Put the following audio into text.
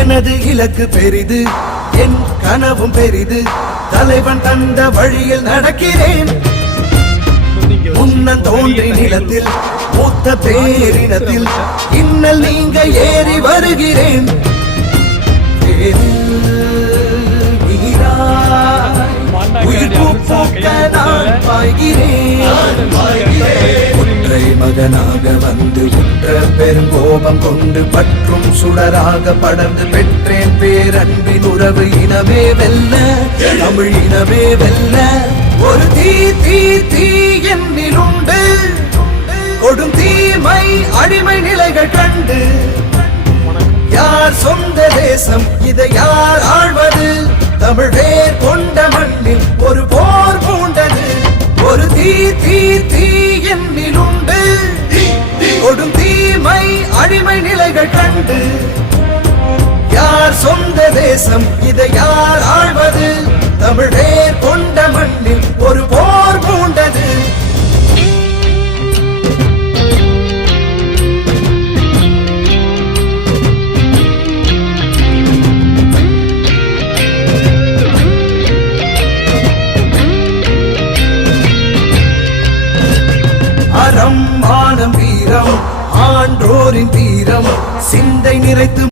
எனது இலக்கு பெரிது, என் கனவும் பெரிது, தலைவன் தந்த வழியில் நடக்கிறேன். முன்னன் தோன்றி நிலத்தில் மூத்த பேரினத்தில் இன்னல் நீங்க ஏறி வருகிறேன். உயிர் பூக்க நான் பாய்கிறேன். ஒற்றை மகனாக வந்து உற்ற பெருங்கோபம் கொண்டு பற்றும் சுடராக படர்ந்து பெற்றேன் பேரன்பின் உறவு. இனமே வெல்ல, தமிழ் இனமே வெல்ல, ஒரு தீ தீ தீ என்னில் உண்டு. கொடும் தீமை அடிமை நிலைகள் கண்டு யார் சொந்த தேசம், இதை யார் ஆழ்வது? தமிழ் வேர் கொண்ட மண்ணில் ஒரு போர் பூண்டது. ஒரு தீ தீ தீ என்னில் உண்டு. கொடும் தீமை அடிமை நிலைகள் கண்டு யார் சொந்த தேசம், இதை யார் ஆழ்வது? தமிழ் வேர் கொண்ட மண்ணில் ஒரு போர் பூண்டது. அறம் மானம் வீரம் ஆன்றோரின் தீரம் சிந்தை நிறைத்து